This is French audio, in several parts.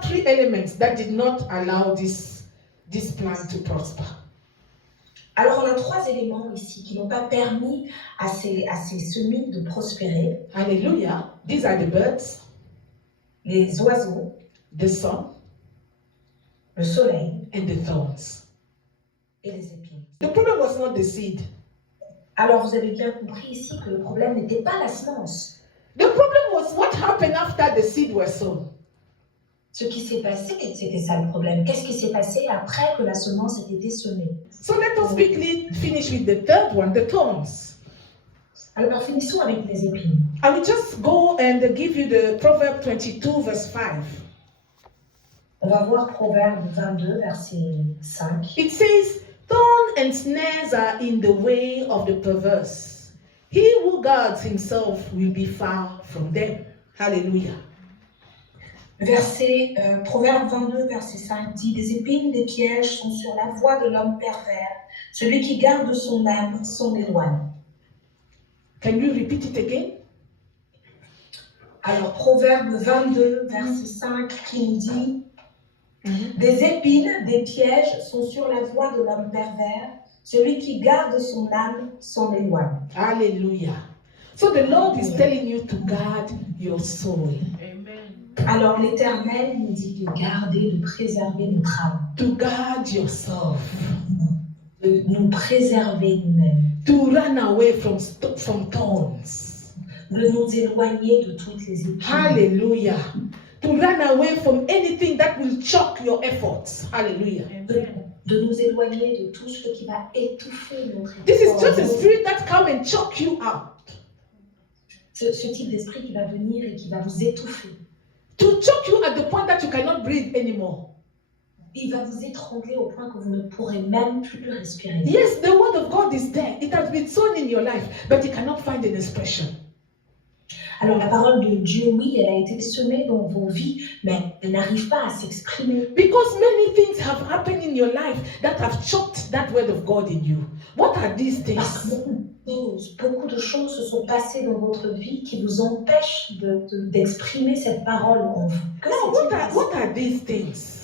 have three elements that did not allow this plan to prosper. Alors, on a trois éléments ici qui n'ont pas permis à ces semis de prospérer. Hallelujah. These are the birds, Les oiseaux, the sun, le soleil and the thorns. et les épines. The problem was not the seed. Alors, vous avez bien compris ici que le problème n'était pas la semence. The problem was what happened after the seed was sown. Ce qui s'est passé, c'était ça le problème. Qu'est-ce qui s'est passé après que la semence ait été semée? So let us quickly finish with the third one, the thorns. Alors, finissons avec les épines. I will just go and give you the Proverb 22, verse 5. On va voir Proverbe 22, verset 5. It says, "Thorn and snares are in the way of the perverse. He who guards himself will be far from them." Hallelujah. Proverbe 22, verset 5 dit « Des épines, des pièges sont sur la voie de l'homme pervers. Celui qui garde son âme s'en éloigne. » Can you repeat it again? Alors, Proverbe 22, verset 5 qui nous dit « Des épines, des pièges sont sur la voie de l'homme pervers. Celui qui garde son âme s'en éloigne. » Hallelujah. So the Lord is telling you to guard your soul. Alors l'Éternel nous dit de garder, de préserver notre âme. To guard yourself. De nous préserver nous-mêmes. To run away from thorns. De nous éloigner de toutes les épines. Hallelujah. To run away from anything that will choke your efforts. Hallelujah. De nous éloigner de tout ce qui va étouffer notre effort. This is just a spirit that come and choke you out. Ce type d'esprit qui va venir et qui va vous étouffer. To choke you at the point that you cannot breathe anymore. Il va vous étrangler au point que vous ne pourrez même plus respirer. Yes, the word of God is there. It has been sown in your life, but you cannot find an expression. Alors la parole de Dieu, oui, elle a été semée dans vos vies, mais elle n'arrive pas à s'exprimer. Because many things have happened in your life that have choked that word of God in you. What are these Parce que things? beaucoup de choses se sont passées dans votre vie qui vous empêchent d'exprimer cette parole en vous. What are these things?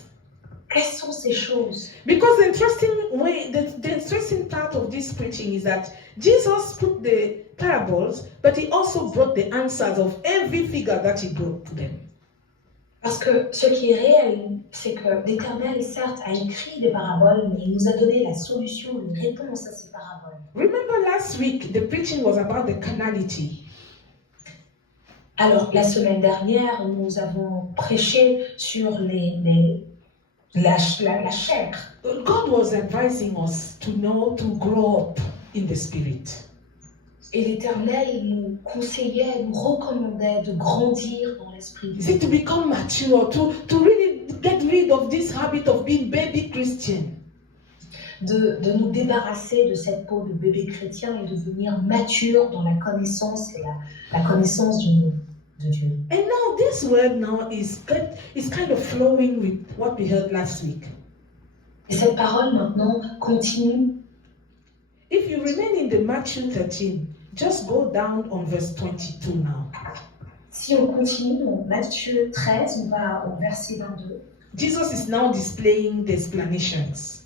Quelles sont ces choses? Because the interesting part of this preaching is that Jesus put the parables, but he also brought the answers of every figure that he brought to them. Parce que ce qui est réel, c'est que l'Éternel, certes, a écrit des paraboles, mais il nous a donné la solution, une réponse à ces paraboles. Remember last week, the preaching was about the carnality. Alors, la semaine dernière, nous avons prêché sur la chair. God was advising us to grow up in the spirit. Et l'Éternel nous conseillait, nous recommandait de grandir dans l'esprit. See, to become mature, to really get rid of this habit of being baby Christian. De nous débarrasser de cette peau de bébé chrétien et de devenir mature dans la connaissance et la connaissance du monde de Dieu. And now this word now is kind of flowing with what we heard last week. Et cette parole maintenant continue. If you remain in the Matthew 13, just go down on verse 22 now. Si on continue dans Matthieu 13, on va au verset 22. Jesus is now displaying the explanations.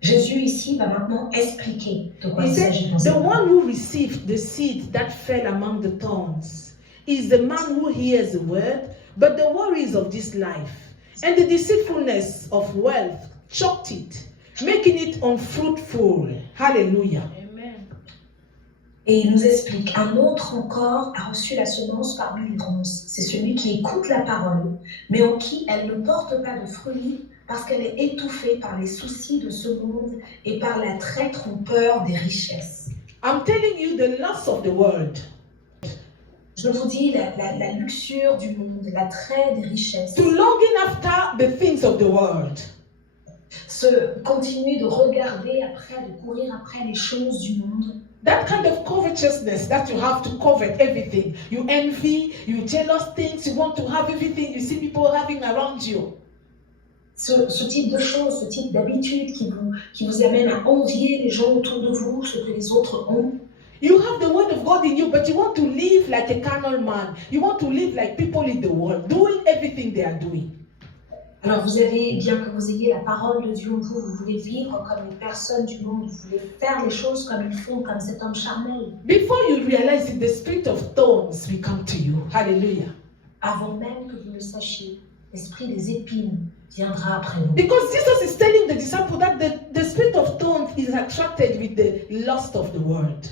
Jésus ici va maintenant expliquer de quoi il s'agit dans the cette one who received the seed that fell among the thorns is the man who hears the word, but the worries of this life and the deceitfulness of wealth choked it, making it unfruitful. Hallelujah. Amen. Et il nous explique, un autre encore a reçu la semence parmi les ronces. C'est celui qui écoute la parole, mais en qui elle ne porte pas de fruits parce qu'elle est étouffée par les soucis de ce monde et par la très trompeur des richesses. I'm telling you the lust of the world. Je vous dis la luxure du monde, l'attrait des richesses. To longing after the things of the world. Continuer de regarder après, de courir après les choses du monde. That kind of covetousness that you have to covet everything. You envy, you jealous things, you want to have everything you see people having around you. Ce type de choses, ce type d'habitude qui vous amène à envier les gens autour de vous, ce que les autres ont. You have the word of God in you, but you want to live like a carnal man. You want to live like people in the world, doing everything they are doing. Alors vous avez, bien que vous ayez la parole de Dieu en vous, vous voulez vivre comme les personnes du monde, vous voulez faire les choses comme ils font, comme cet homme charnel. Before you realize it, the spirit of thorns will come to you. Hallelujah. Avant même que vous le sachiez, l'esprit des épines viendra après vous. Because Jesus is telling the disciple that the spirit of thorns is attracted with the lust of the world.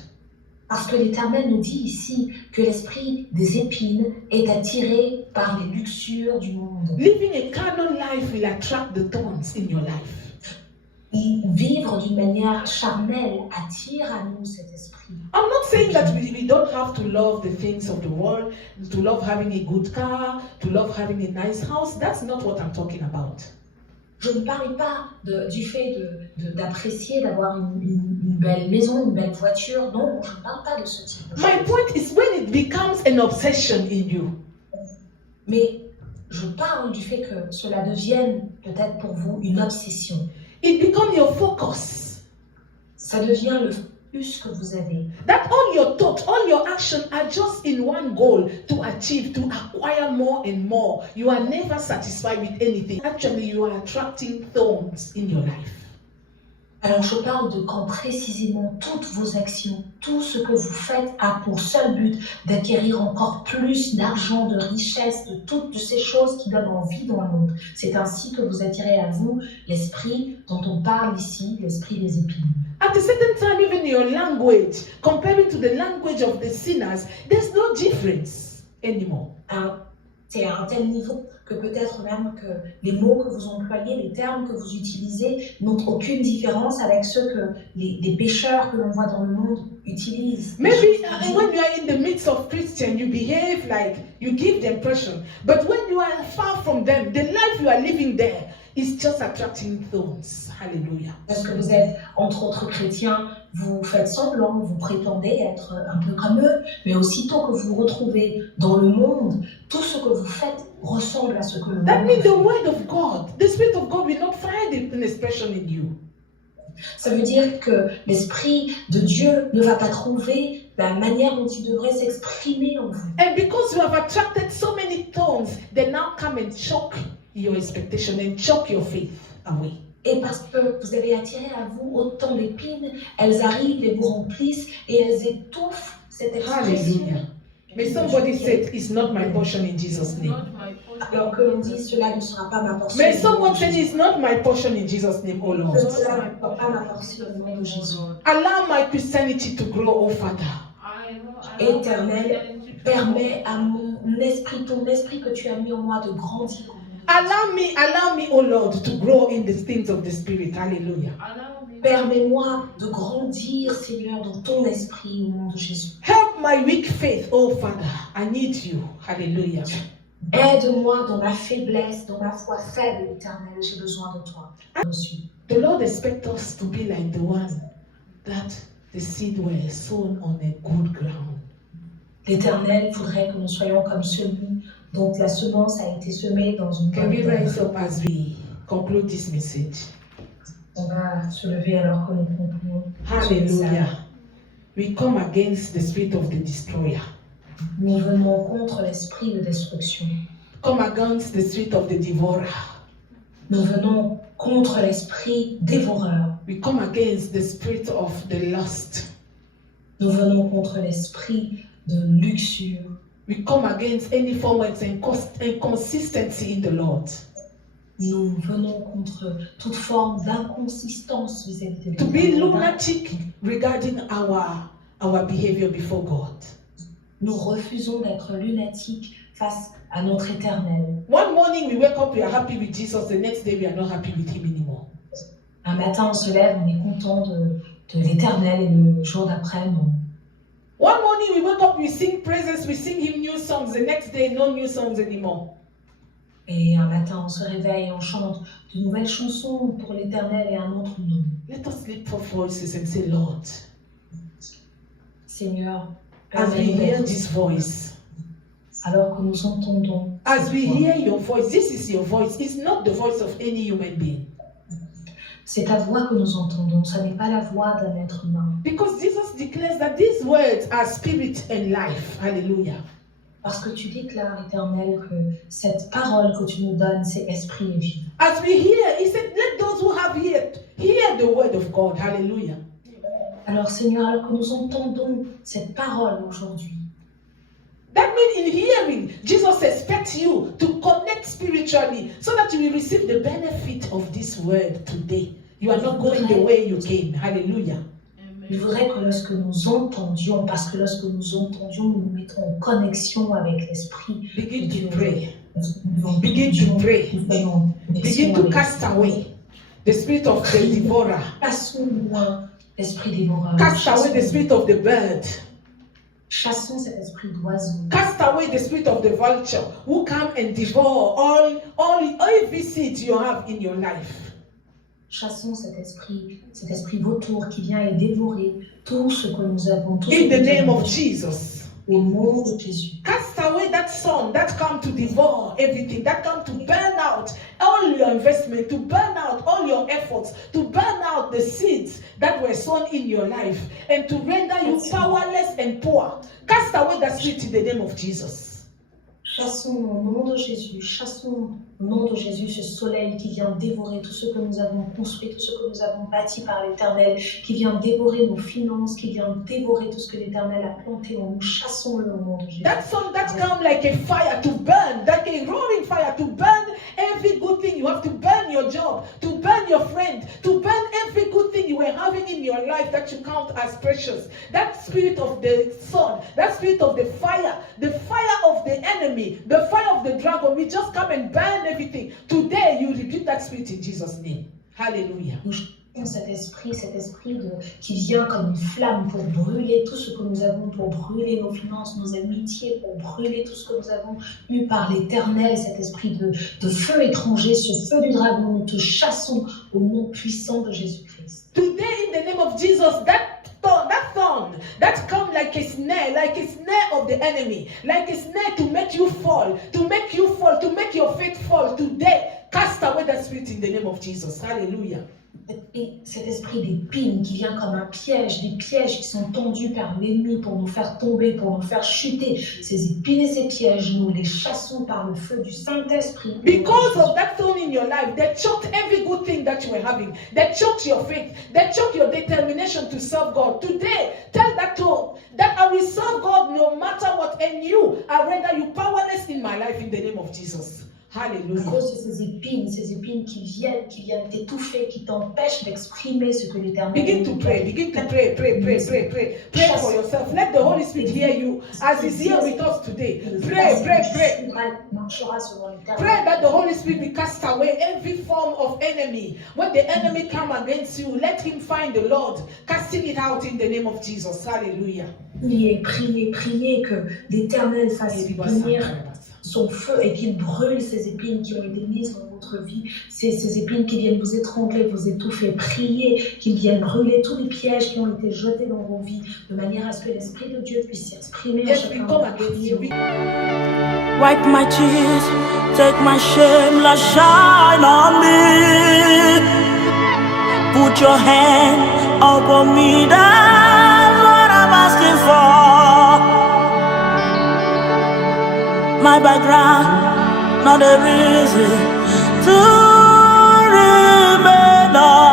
Parce que l'Éternel nous dit ici que l'esprit des épines est attiré par les luxures du monde. Living a carnal life will attract the thorns in your life. Et vivre d'une manière charnelle attire à nous cet esprit. I'm not saying that we don't have to love the things of the world, to love having a good car, to love having a nice house. That's not what I'm talking about. Je ne parle pas du fait d'apprécier, d'avoir une belle maison, une belle voiture. Non, je ne parle pas de ce type de choses. My point is when it becomes an obsession in you. Mais je parle du fait que cela devienne peut-être pour vous une obsession. It becomes your focus. Ça devient le focus que vous avez. That all your thoughts, all your actions are just in one goal to achieve, to acquire more and more. You are never satisfied with anything. Actually, you are attracting thorns in your life. Alors je parle de quand précisément toutes vos actions, tout ce que vous faites a pour seul but d'acquérir encore plus d'argent, de richesse, de toutes ces choses qui donnent envie dans le monde. C'est ainsi que vous attirez à vous l'esprit dont on parle ici, l'esprit des épines. At a certain time, even your language, comparing to the language of the sinners, there's no difference anymore. C'est à un tel niveau que peut-être même que les mots que vous employez, les termes que vous utilisez n'ont aucune différence avec ceux que les pécheurs que l'on voit dans le monde utilisent. Maybe when you are in the midst of Christians, you behave like you give the impression. But when you are far from them, the life you are living there is just attracting thorns. Hallelujah. Parce que vous êtes entre autres chrétiens, vous faites semblant, vous prétendez être un peu comme eux, mais aussitôt que vous vous retrouvez dans le monde, tout ce que vous faites ressemble à ce que le monde That means fait. the word of God, the spirit of God will not find an expression in you. Ça veut dire que l'esprit de Dieu ne va pas trouver la manière dont il devrait s'exprimer en vous. And because you have attracted so many thorns, they now come and choke your expectation and choke your faith away. Et parce que vous avez attiré à vous autant d'épines, elles arrivent et vous remplissent et elles étouffent cette expression. Hallelujah. May somebody say, it's not my portion in Jesus' name. Alors que l'on dit, cela ne sera pas ma portion. May someone say, it's not my portion in Jesus' name, oh Lord. Que cela ne sera pas ma portion au nom de Jésus. Allow my Christianity to grow, oh Father. Éternel, permets à mon esprit, ton esprit que tu as mis en moi de grandir. Allow me, oh Lord, to grow in the things of the Spirit. Hallelujah. Permets-moi de grandir, Seigneur, dans ton esprit au nom de Jésus. Help my weak faith, oh Father. I need you. Hallelujah. Aide-moi dans ma faiblesse, dans ma foi faible, Éternel, j'ai besoin de toi. The Lord expects us to be like the one that the seed were sown on a good ground. L'Éternel voudrait que nous soyons comme celui dont la semence a été semée dans une Can bonne we terre. rise up as we conclude this message? On va se lever alors que nous concluons. Hallelujah. We come against the spirit of the destroyer. Nous venons contre l'esprit de destruction. Come against the spirit of the devourer. Nous venons contre l'esprit dévoreur. We come against the spirit of the lust. Nous venons contre l'esprit de luxure. We come against any form of inconsistency in the Lord. Nous venons contre toute forme d'inconsistance vis-à-vis de To be l'Éternel. lunatic regarding our behavior before God. Nous refusons d'être lunatiques face à notre Éternel. One morning we wake up, we are happy with Jesus. The next day we are not happy with him anymore. Un matin, on se lève, on est content de l'Éternel et le jour d'après, non. One morning we wake up, we sing praises, we sing him new songs. The next day, no new songs anymore. Et un matin, on se réveille, on chante de nouvelles chansons pour l'Éternel et un autre non. Let us lift up voices and say, Lord, Seigneur, as we hear this voice, alors que nous entendons, as we hear your voice, this is your voice. It's not the voice of any human being. c'est ta voix que nous entendons, ce n'est pas la voix d'un être humain. Because Jesus declares that these words are spirit and life. Hallelujah. Parce que tu déclares, Éternel, que cette parole que tu nous donnes, c'est esprit et vie. As we hear, he said, let those who have eared hear the word of God. Hallelujah. Alors Seigneur, alors que nous entendons cette parole aujourd'hui, That means in hearing, Jesus expects you to connect spiritually so that you will receive the benefit of this word today. You are not going the way you came. Hallelujah. il voudrait que lorsque nous entendions, parce que lorsque nous entendions, nous nous mettons en connexion avec l'Esprit. Begin to pray. Nous Begin to pray. nous faisons connexion Begin to avec cast away the spirit of the devourer. Chassons loin l'esprit dévoreur. Cast away the spirit of the bird. Chassons cet esprit d'oiseau. Cast away the spirit of the vulture who come and devour every seed you have in your life. Chassons cet esprit vautour qui vient et dévorer tout ce que nous avons. Tout In the name of Jesus. Au nom de Jésus. Cast away that sun that come to devour everything, that come to burn out all your investment, to burn out all your efforts, to burn out the seeds that were sown in your life, and to render you powerless and poor. Cast away that spirit in the name of Jesus. Chassons au nom de Jésus, chassons au nom de Jésus ce soleil qui vient dévorer tout ce que nous avons construit, tout ce que nous avons bâti par l'Éternel, qui vient dévorer nos finances, qui vient dévorer tout ce que l'Éternel a planté en nous. Chassons-le au nom de Jésus. That sun that come like a fire to burn, like a roaring fire to burn every good thing you have, to burn your job, to burn your friend, to burn every good thing you were having in your life that you count as precious. That spirit of the sun, that spirit of the fire of the enemy, the fire of the dragon, we just come and burn everything. Today, you rebuke that spirit in Jesus' name. Hallelujah. Nous chassons cet esprit qui vient comme une flamme pour brûler tout ce que nous avons, pour brûler nos finances, nos amitiés, pour brûler tout ce que nous avons eu par l'Éternel, cet esprit de feu étranger, ce feu du dragon. Nous te chassons au nom puissant de Jésus-Christ. Today, in the name of Jesus, that thorn that come like a snare of the enemy, like a snare to make you fall, to make your faith fall. Today, cast away that spirit in the name of Jesus. Hallelujah. Et cet esprit d'épine qui vient comme un piège, des pièges qui sont tendus par l'ennemi pour nous faire tomber, pour nous faire chuter. Ces épines et ces pièges, nous les chassons par le feu du Saint-Esprit. Because of that thorn in your life, that choked every good thing that you were having, that choked your faith, that choked your determination to serve God. Today, tell that thorn that I will serve God no matter what, and I render you powerless in my life in the name of Jesus. Hallelujah. À cause de ces épines qui viennent t'étouffer, qui t'empêchent d'exprimer ce que l'Éternel Begin to pray for yourself. Let the Holy Spirit hear you as He's here with us today. Pray. Pray that the Holy Spirit will cast away every form of enemy. When the enemy come against you, let him find the Lord, casting it out in the name of Jesus. Hallelujah. Priez que l'Éternel fasse venir son feu et qu'il brûle ces épines qui ont été mises dans votre vie, ces épines qui viennent vous étrangler, vous étouffer. Priez qu'il vienne brûler tous les pièges qui ont été jetés dans vos vies, de manière à ce que l'Esprit de Dieu puisse s'exprimer en chacun de vous. Wipe my tears, take my shame, let shine on me. Put your hand upon me, that's what I'm asking for. My background, not a reason to remain on.